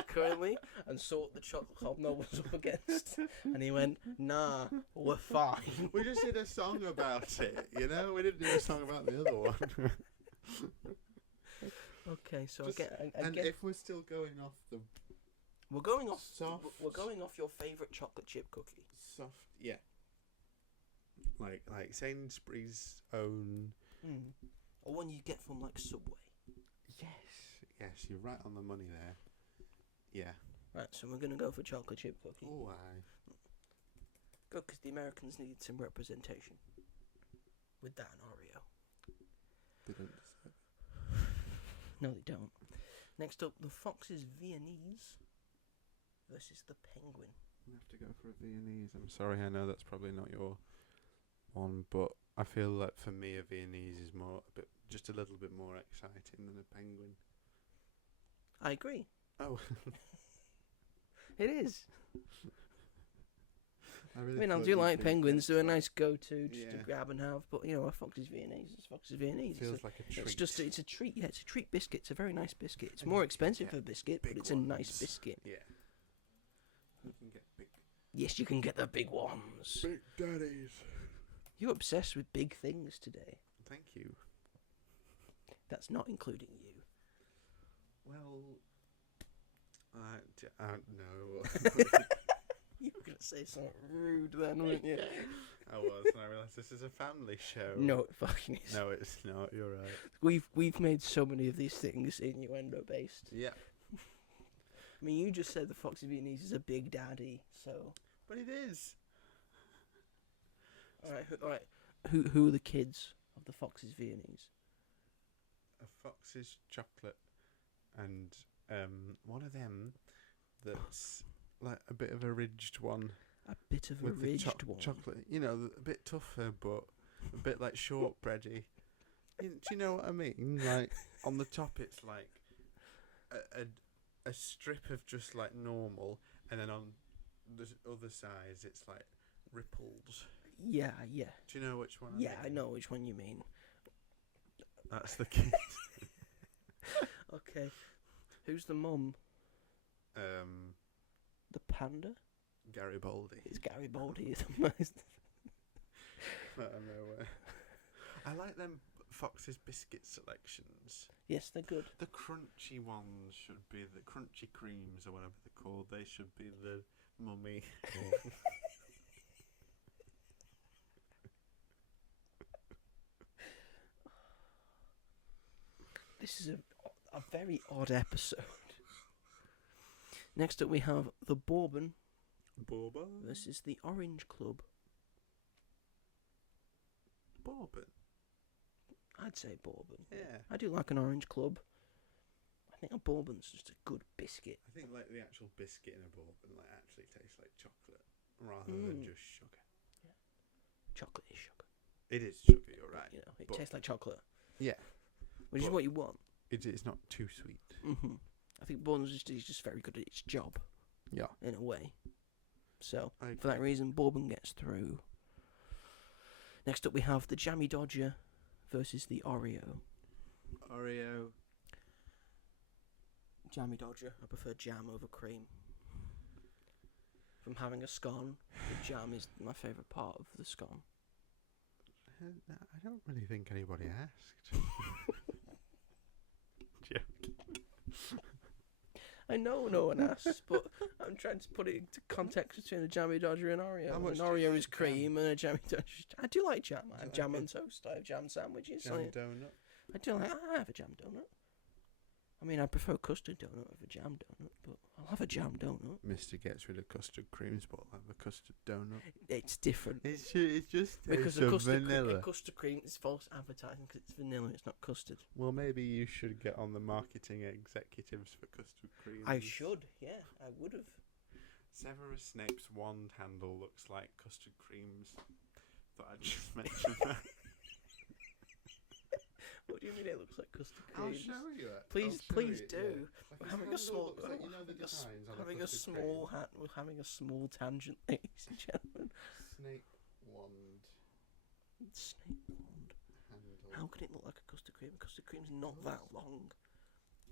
currently and saw what the chocolate hobnob was up against, and he went, "Nah, we're fine." We just did a song about it, you know? We didn't do a song about the other one. Okay, so Just, I and get if we're still going off the we're going off soft, we're going off your favourite chocolate chip cookie. soft, yeah, like Sainsbury's own. Or one you get from like Subway. Yes, you're right on the money there. Yeah. Right, so we're gonna go for chocolate chip cookie. Oh, aye. Good, because the Americans needed some representation with that and Oreo. They don't deserve. No, they don't. Next up, the Fox's Viennese versus the Penguin. We have to go for a Viennese. I'm sorry, I know that's probably not your one, but I feel like for me a Viennese is just a little bit more exciting than a penguin. I agree. Oh. It is. I I do like penguins. They're a nice go-to just to Yeah. grab and have. But, a Fox's Viennese is Fox's Viennese. Feels like a treat. It's a treat. Yeah, it's a treat biscuit. It's a very nice biscuit. It's more expensive for a biscuit, but big it's a nice ones. biscuit. Yeah. You can get big. Yes, you can get the big ones. Big daddies. You're obsessed with big things today. Thank you. That's not including you. Well, I don't know. You were going to say something rude then, weren't you? I was, and I realised this is a family show. No, it fucking is. No, it's not. You're right. We've made so many of these things innuendo based. Yeah. I mean, you just said the Foxy Viennese is a big daddy, so. But it is. All right. Who are the kids of the Fox's Viennese? A Fox's chocolate, and one of them that's like a bit of a ridged one. A bit of a with ridged the one. chocolate, a bit tougher, but a bit like shortbready. Do you know what I mean? Like on the top, it's like a strip of just like normal, and then on the other sides, it's like ripples. Yeah. Do you know which one? Yeah, I know which one you mean. That's the kid. Okay, who's the mum? The panda. Garibaldi. It's Garibaldi. out of nowhere. I like them Fox's biscuit selections. Yes, they're good. The crunchy ones should be the crunchy creams or whatever they're called. They should be the mummy. This is a very odd episode. Next up we have the Bourbon versus the Orange Club. Bourbon? I'd say Bourbon. Yeah. I do like an Orange Club. I think a Bourbon's just a good biscuit. I think like the actual biscuit in a bourbon like actually tastes like chocolate rather than just sugar. Yeah. Chocolate is sugar. It is sugar, you're right. You know, it tastes like chocolate. Yeah. Which is what you want. It's not too sweet. Mm-hmm. I think Bourbon's is just very good at its job. Yeah. In a way. So, for that reason, Bourbon gets through. Next up we have the Jammy Dodger versus the Oreo. Oreo. Jammy Dodger. I prefer jam over cream. From having a scone, the jam is my favourite part of the scone. I don't really think anybody asked. I know no one asks, but I'm trying to put it into context between a Jammy Dodger and Oreo. How much An do you Oreo like is cream jam? and a Jammy Dodger. I do like jam. I have like jam it? on toast. I have jam sandwiches. Jam donut. I do like. I have a jam donut. I mean, I prefer custard donut over jam donut, but I'll have a jam donut. Mister gets rid of custard creams, but I'll have a custard donut. It's different. It's just Because tastes of custard, vanilla. custard cream is false advertising because it's vanilla, it's not custard. Well, maybe you should get on the marketing executives for custard creams. I should, yeah, I would have. Severus Snape's wand handle looks like custard creams. Thought I'd just mention that. What do you mean it looks like custard I'll creams? show you it. Please do. Yeah. We're having a small, Like, you know the designs on having a custard small cream? we're having a small tangent, ladies and gentlemen. Snape wand Snake wand. handle. How can it look like a custard cream? Custard cream's not It that looks- long.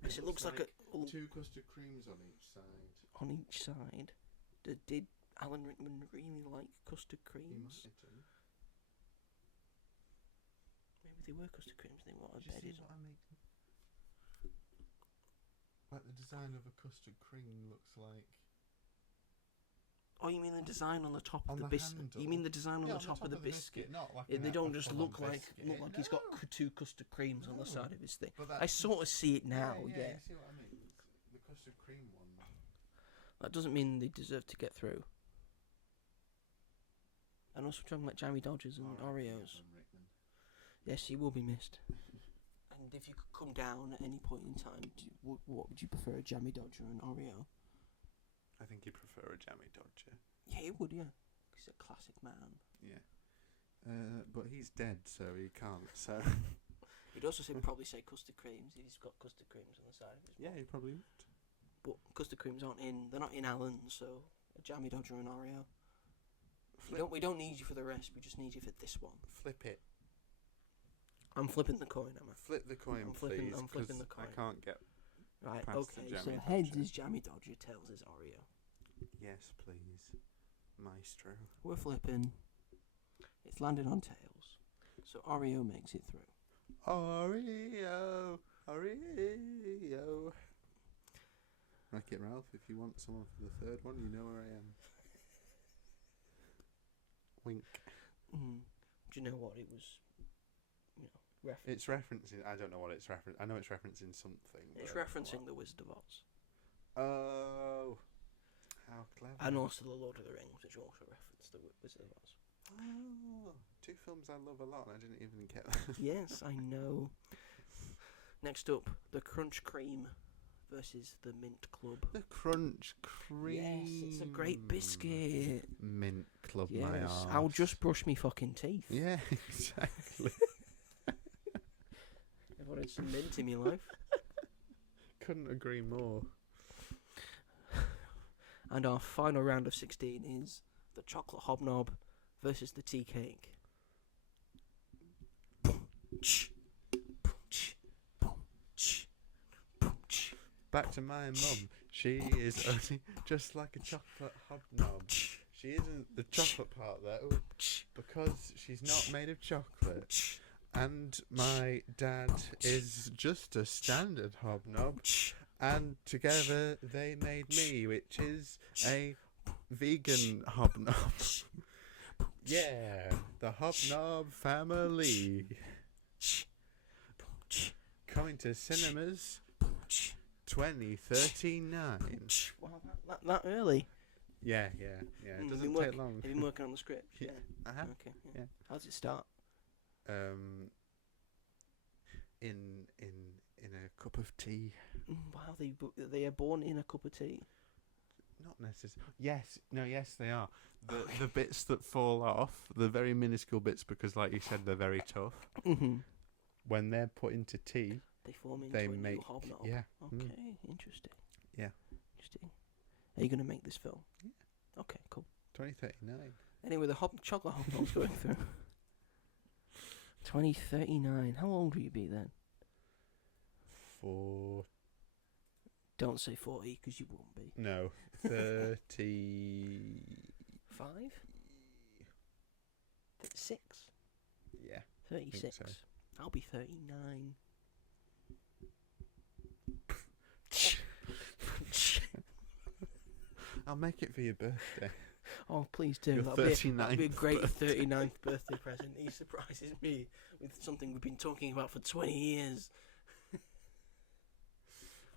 Yes, it looks like a two custard creams on each side. on each side. Did Alan Rickman really like custard He creams? might do. Maybe they were custard creams. They were Do you see embedded. what I mean? Like the design of a custard cream looks like. Oh, you mean the design on the top On of the the biscuit? You handle. mean the design on Yeah, the top of the biscuit? not like They an don't apple just on look biscuit. like he's got No. two custard creams on the No. side of his thing. But I that- sort of see it now. Yeah, Yeah, you see what I mean? It's the custard cream one. that doesn't mean they deserve to get through. And also talking about Jammy Dodgers and Oreos. Yes, you will be missed. And if you could come down at any point in time, what would you prefer, a Jammy Dodger or an Oreo? I think you prefer a Jammy Dodger. Yeah, you would, yeah. He's a classic man. Yeah. But he's dead, so he can't. So He'd also probably say custard creams if he's got custard creams on the side of his yeah, mouth. he probably would. But custard creams they're not in Allen's, so a Jammy Dodger and Oreo. We don't need you for the rest, we just need you for this one. Flip it. I'm flipping the coin, am I? Flip the coin, I'm flipping- please. I'm flipping 'cause the coin. I can't get. Right, Past the okay, Jammy so Dodger. heads is Jammy Dodger, tails is Oreo. Yes, please, Maestro. We're flipping. It's landed on tails. So Oreo makes it through. Oreo, Oreo. Wreck-It Ralph, if you want someone for the third one, you know where I am. Wink. Do you know what it was? Reference. It's referencing. I don't know what it's referencing. I know it's referencing something. It's but referencing the Wizard of Oz. Oh, how clever! And also the Lord of the Rings, which also referenced the Wizard of Oz. Oh, two films I love a lot, and I didn't even get that. Yes, I know. Next up, the Crunch Cream versus the Mint Club. The Crunch Cream. Yes, it's a great biscuit. Mint Club, my Yes, arse. I'll just brush me fucking teeth. Yeah, exactly. I've wanted some mint in my life. Couldn't agree more. And our final round of 16 is the Chocolate Hobnob versus the Tea Cake. Back to my mum. She is only just like a chocolate hobnob. She isn't the chocolate part though. because she's not made of chocolate. And my dad is just a standard hobnob. And together they made me, which is a vegan hobnob. Yeah, the hobnob family. Coming to cinemas 2039. Wow, that early? Yeah. It doesn't take long. Have you been working on the script? Yeah. Uh-huh. Okay. Yeah. How does it start? In a cup of tea. Wow, they are born in a cup of tea. Not necessarily. Yes, they are. The bits that fall off, the very minuscule bits, because like you said, they're very tough. Mm-hmm. When they're put into tea, they form into a new hobnob. Yeah. Okay, interesting. Yeah. Interesting. Are you going to make this film? Yeah. Okay, cool. 2039. Anyway, the chocolate hobnob's going through. 2039. How old will you be then? 4. Don't say 40, because you won't be. No. 30. 5? 36? Yeah. 36. So. I'll be 39. I'll make it for your birthday. Oh, please do. Your That'd be a great birthday. 39th birthday present. He surprises me with something we've been talking about for 20 years.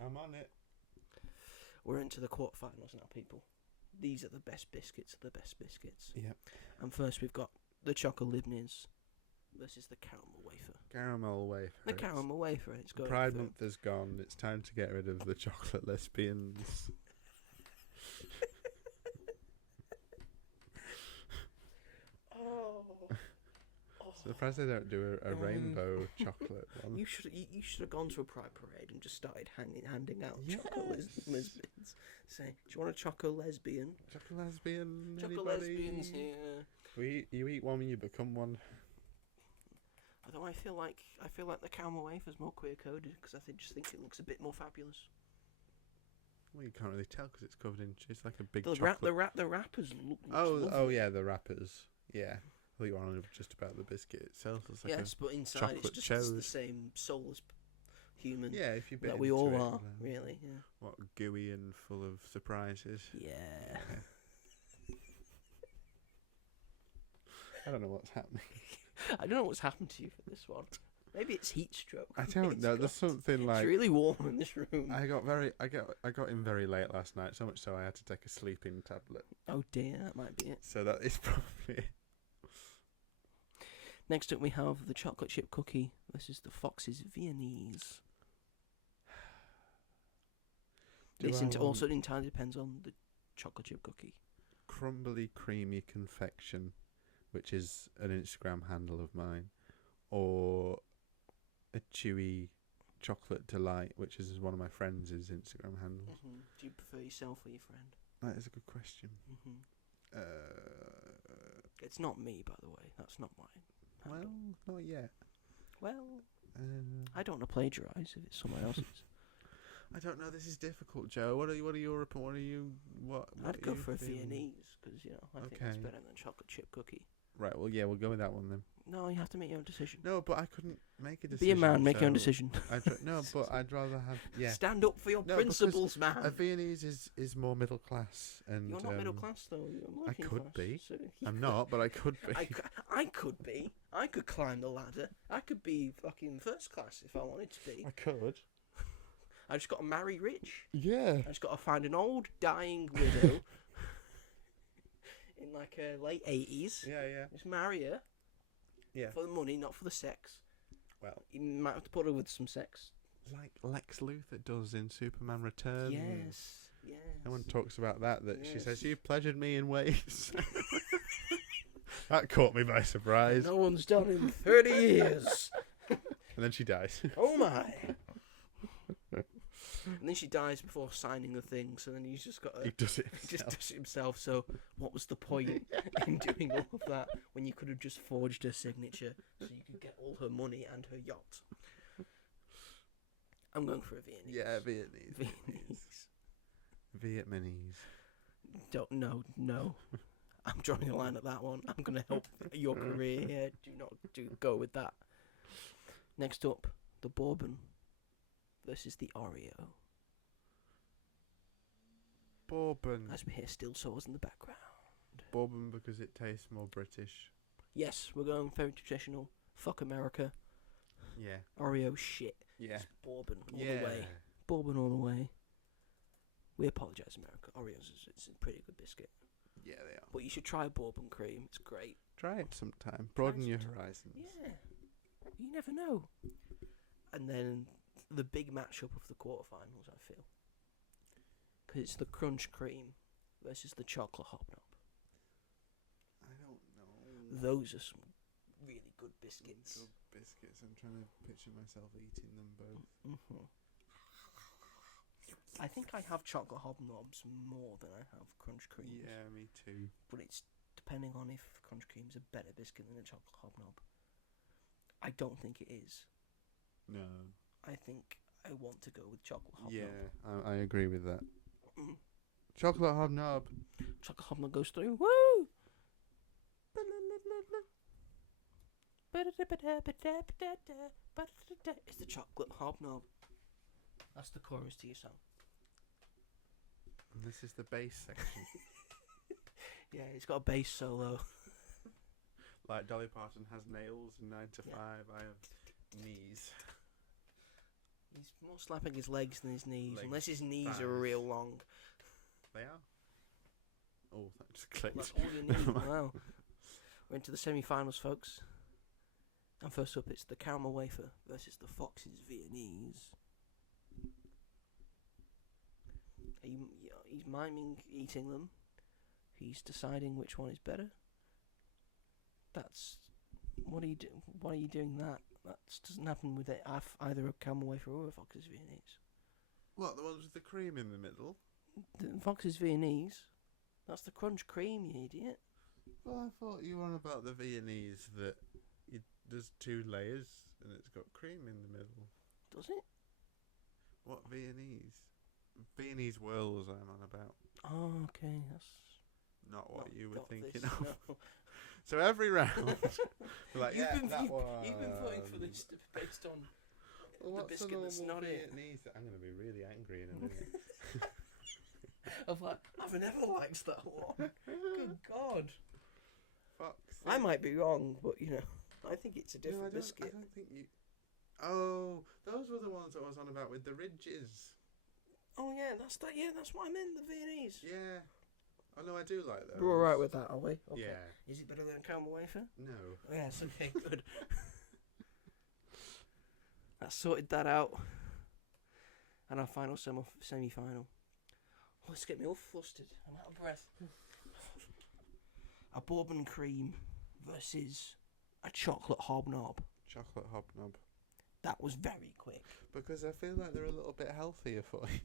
I'm on it. We're into the quarterfinals now, people. These are the best biscuits of the best biscuits. Yep. And first we've got the chocolate Libniz versus the caramel wafer. Caramel wafer. The caramel wafer. It's going Pride through. Month is gone. It's time to get rid of the chocolate lesbians. Surprised they don't do a rainbow chocolate one. You should have gone to a pride parade and just started handing out chocolate lesbians. Say, do you want a chocolate lesbian? Chocolate lesbian. Chocolate lesbians here. You eat one, you become one. Although I feel like the caramel wafer is more queer coded because I just think it looks a bit more fabulous. Well, you can't really tell because it's covered in. It's like a big The chocolate. the wrappers look. Oh yeah, the wrappers. Yeah. I thought you were on just about the biscuit itself. It's like but inside it's just the same soulless human. Yeah, if you bit that we into all it, are, really. Yeah. What, gooey and full of surprises. Yeah. I don't know what's happening. I don't know what's happened to you for this one. Maybe it's heat stroke. I don't know. There's something like. It's really warm in this room. I got in very late last night, so much so I had to take a sleeping tablet. Oh dear, that might be it. So that is probably it. Next up we have the chocolate chip cookie. This is the Fox's Viennese. Also entirely depends on the chocolate chip cookie. Crumbly creamy confection, which is an Instagram handle of mine, or a chewy chocolate delight, which is one of my friends' Instagram handles. Mm-hmm. Do you prefer yourself or your friend? That is a good question. Mm-hmm. It's not me, by the way. That's not mine. Well, not yet. Well, I don't want to plagiarise if it's someone else's. I don't know. This is difficult, Joe. What are your what are you what? I'd go for a Viennese because I think it's better than chocolate chip cookie. Right. Well, yeah, we'll go with that one then. No, you have to make your own decision. No, but I couldn't make a decision. Be a man, make your own decision. No, but I'd rather have Stand up for your principles, man. A Viennese is more middle class, and you're not middle class though. I could be. So I'm not, but I could be. I could be. I could climb the ladder. I could be fucking first class if I wanted to be. I could. I just got to marry rich. Yeah. I just got to find an old dying widow in like her late 80s. Yeah. Just marry her. Yeah. For the money, not for the sex. Well, you might have to put her with some sex. Like Lex Luthor does in Superman Returns. Yes. No one talks about that. She says, "You've pleasured me in ways." That caught me by surprise. No one's done in 30 years. And then she dies. Oh my. And then she dies before signing the thing, so then he's just got to... He does it himself. He just does it himself, so what was the point in doing all of that when you could have just forged her signature so you could get all her money and her yacht? I'm going for a Viennese. Yeah, Viennese. Vietnamese. No. I'm drawing a line at that one. I'm going to help your career here. Do not go with that. Next up, the bourbon versus the Oreo. Bourbon. As we hear still saws in the background. Bourbon because it tastes more British. Yes, we're going very traditional. Fuck America. Yeah. Oreo shit. Yeah. It's bourbon all the way. Bourbon all the way. We apologise, America. Oreos it's a pretty good biscuit. Yeah, they are. But you should try bourbon cream. It's great. Try it sometime. Broaden your sometime. horizons. Yeah. You never know. And then the big matchup of the quarterfinals, I feel. Because it's the crunch cream versus the chocolate hobnob. I don't know. Those are some really good biscuits. Good biscuits. I'm trying to picture myself eating them both. Mm-hmm. I think I have chocolate hobnobs more than I have crunch creams. Yeah, me too. But it's depending on if crunch cream's a better biscuit than a chocolate hobnob. I don't think it is. No. I think I want to go with chocolate hobnob. Yeah, I agree with that. Mm. Chocolate hobnob. Chocolate hobnob goes through. Woo! It's the chocolate hobnob. That's the chorus to your song. And this is the bass section. Yeah, it's got a bass solo. Like Dolly Parton has nails and 9 to 5, I have knees. He's more slapping his legs than his knees, Legs, unless his knees thighs. are real long. They are. Oh, that just clicked. That's all you need. Wow. We're into the semi-finals, folks. And first up, it's the caramel wafer versus the Fox's Viennese. He's miming eating them. He's deciding which one is better. That's what are you do? Why are you doing that? That doesn't happen with either a caramel wafer or a Fox's Viennese. What, the ones with the cream in the middle? The Fox's Viennese. That's the crunch cream, you idiot. Well, I thought you were on about the Viennese that there's 2 layers and it's got cream in the middle. Does it? What Viennese? Viennese whirls I'm on about. Oh, okay. That's not what you were not thinking this, of. no. So every round, we're like, You've been that one. voting for this based on Well, the biscuit that's not it. Viennese? I'm going to be really angry in a minute. Of like, I've never liked that one. Good God. Fuck's I sake. might be wrong, but I think it's a No, different I biscuit. don't think you. Oh, those were the ones I was on about with the ridges. Oh yeah, that's that. Yeah, that's what I meant. The Viennese. Yeah. Oh no, I do like those. We're all right with that, are we? Okay. Yeah. Is it better than a caramel wafer? No. Yes. Okay. Good. That sorted that out. And our final semi-final. Oh, let's get me all flustered. I'm out of breath. A bourbon cream versus a chocolate hobnob. Chocolate hobnob. That was very quick. Because I feel like they're a little bit healthier for you.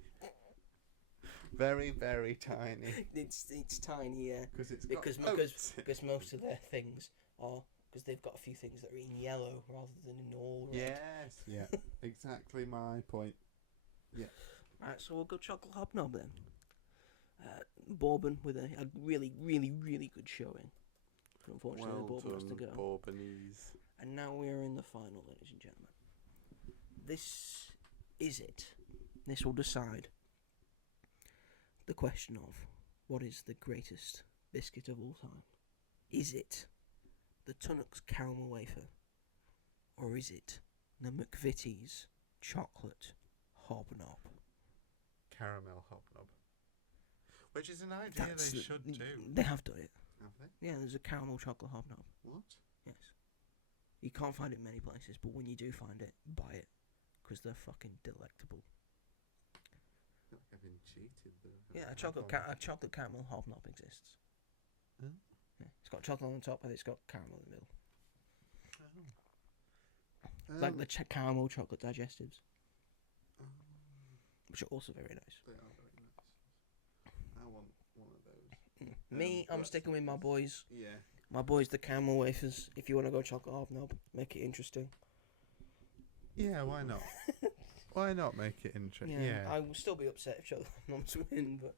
Very, very tiny. It's tiny, yeah. Because it's Because got because most of their things are because they've got a few things that are in yellow rather than in all red. Yes. Yeah. Exactly my point. Yeah. Right, so we'll go chocolate hobnob then. Bourbon with a really, really, really good showing. But unfortunately, the bourbon has to go. Bourbonese. And now we are in the final, ladies and gentlemen. This is it. This will decide the question of what is the greatest biscuit of all time. Is it the Tunnock's caramel wafer, or is it the McVitie's chocolate hobnob? Caramel hobnob. Which is an idea they should do. They have done it. Have they? Yeah, there's a caramel chocolate hobnob. What? Yes. You can't find it many places, but when you do find it, buy it. Because they're fucking delectable. I feel like I've been cheated though. Yeah, a chocolate caramel hobnob exists. Huh? Yeah. It's got chocolate on the top and it's got caramel in the middle. Oh. Like the caramel chocolate digestives. Which are also very nice. They are very nice. I want one of those. Me, I'm but- sticking with my boys. Yeah. My boys, the caramel wafers. If you want to go chocolate hobnob, make it interesting. Yeah, why not? Why not make it interesting? Yeah. I will still be upset if chocolate hobnobs win, but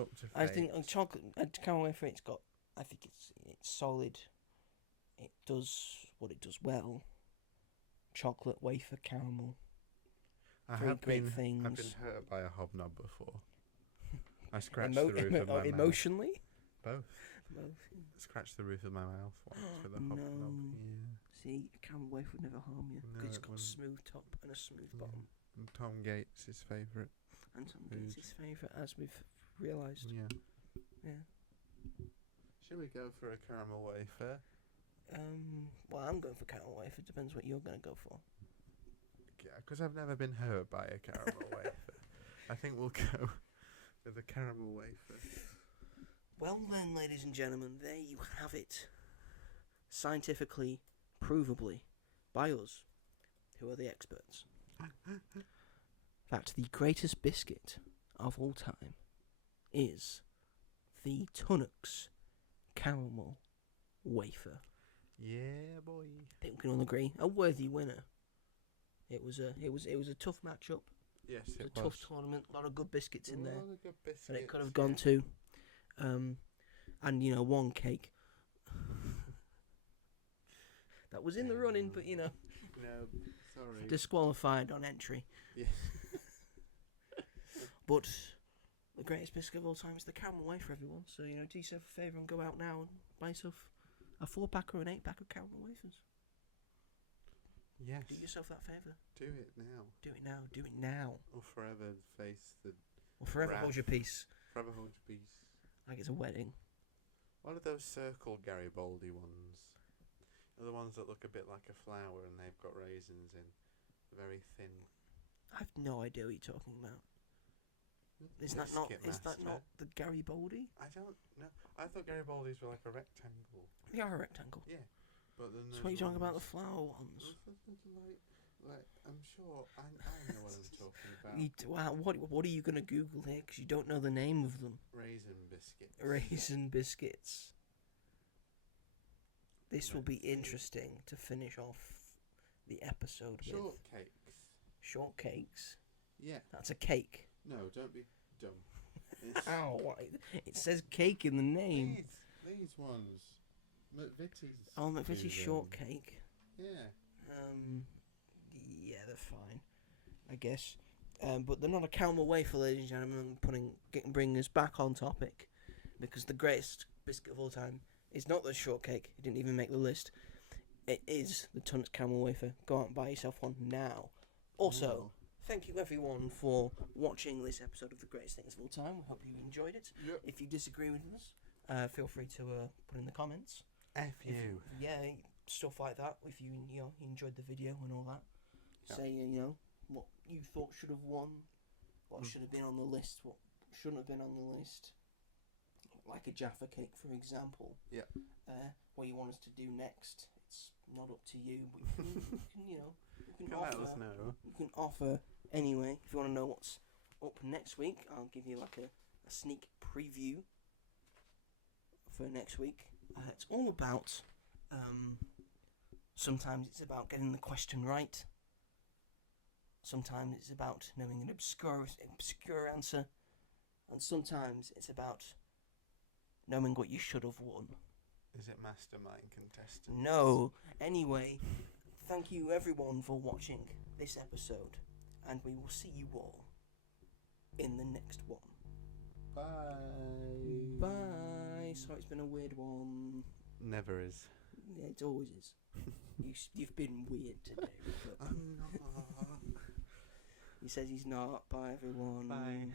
Up to fate. I think a caramel wafer, it's got I think it's solid. It does what it does well. Chocolate, wafer, caramel. Three great things. I've been hurt by a hobnob before. I scratched the roof of my mouth. Emotionally? Both. I scratched the roof of my mouth once with a hobnob. Yeah. See, a caramel wafer would never harm you. No, It's it got a wouldn't. smooth top and a smooth bottom. And Tom Gates' his favourite. And Tom Gates' his favourite, as we've realised. Yeah. Yeah. Shall we go for a caramel wafer? Well, I'm going for caramel wafer. Depends what you're going to go for. Yeah, because I've never been hurt by a caramel wafer. I think we'll go with a caramel wafer. Well then, ladies and gentlemen, there you have it. Scientifically, provably, by us, who are the experts. That the greatest biscuit of all time is the Tunnocks caramel wafer. Yeah, boy. I think we can all agree, a worthy winner. It was a tough matchup. Yes, It was a tough tournament. A lot of good biscuits in there. A lot of good biscuits. That it could have gone to. And one cake that was in the running, but No, sorry. disqualified on entry. Yeah. But the greatest biscuit of all time is the caramel wafer, everyone. So do yourself a favour and go out now and buy yourself a 4-pack or an 8-pack of caramel wafers. Yes. Do yourself that favour. Do it now. Do it now. Do it now. Or forever face the. Or forever wrath. hold your peace. Forever hold your peace. Like it's a wedding. What are those circle Garibaldi ones? They're the ones that look a bit like a flower and they've got raisins in. Very thin. I have no idea what you're talking about. Is that not the Garibaldi? I don't know. I thought Garibaldis were like a rectangle. They are a rectangle. Yeah. But then So what are you talking about, the flower ones? Like, I'm sure I know what I'm talking about. Wow, what are you going to Google here? Because you don't know the name of them. Raisin biscuits. Raisin biscuits. This will be interesting to finish off the episode with. Shortcakes. Shortcakes? Yeah. That's a cake. No, don't be dumb. Ow, it says cake in the name. These ones. McVitie's. Oh, McVitie's shortcake. Yeah. Yeah, they're fine, I guess. But they're not a caramel wafer, ladies and gentlemen. Bringing us back on topic, because the greatest biscuit of all time is not the shortcake. It didn't even make the list. It is the Tunnocks caramel wafer. Go out and buy yourself one now. Also, thank you everyone for watching this episode of The Greatest Things of All Time. We hope you enjoyed it. Yep. If you disagree with us, feel free to put in the comments. F you. Stuff like that. If you enjoyed the video and all that. Yep. Say what you thought should have won, what should have been on the list, what shouldn't have been on the list. Like a Jaffa cake, for example. Yeah. What you want us to do next. It's not up to you. But you can Let us know. You can offer anyway. If you want to know what's up next week, I'll give you like a sneak preview for next week. It's all about. Sometimes it's about getting the question right. Sometimes it's about knowing an obscure answer, and sometimes it's about knowing what you should have won. Is it mastermind contestant? No. Anyway, thank you everyone for watching this episode, and we will see you all in the next one. Bye. Bye. Sorry, it's been a weird one. Never is. Yeah, it always is. You've been weird today. I'm not. He says he's not. Bye, everyone. Bye.